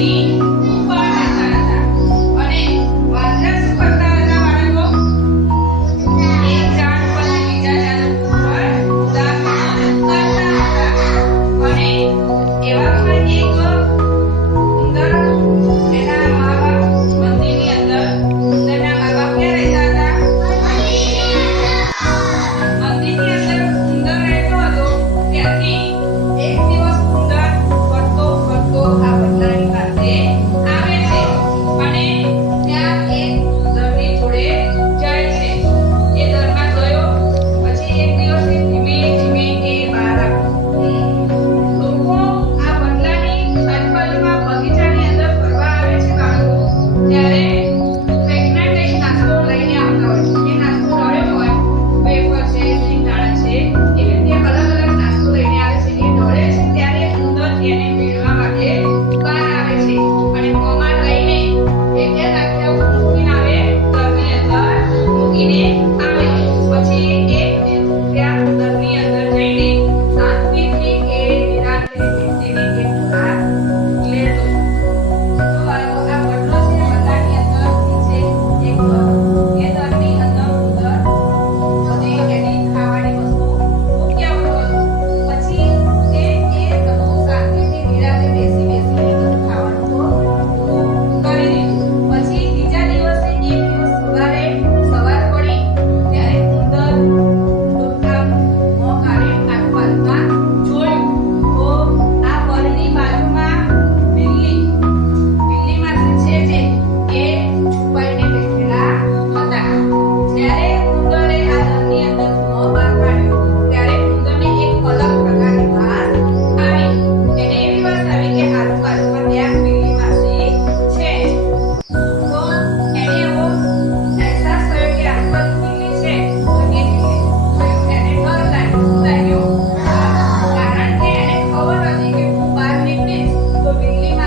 see. for me.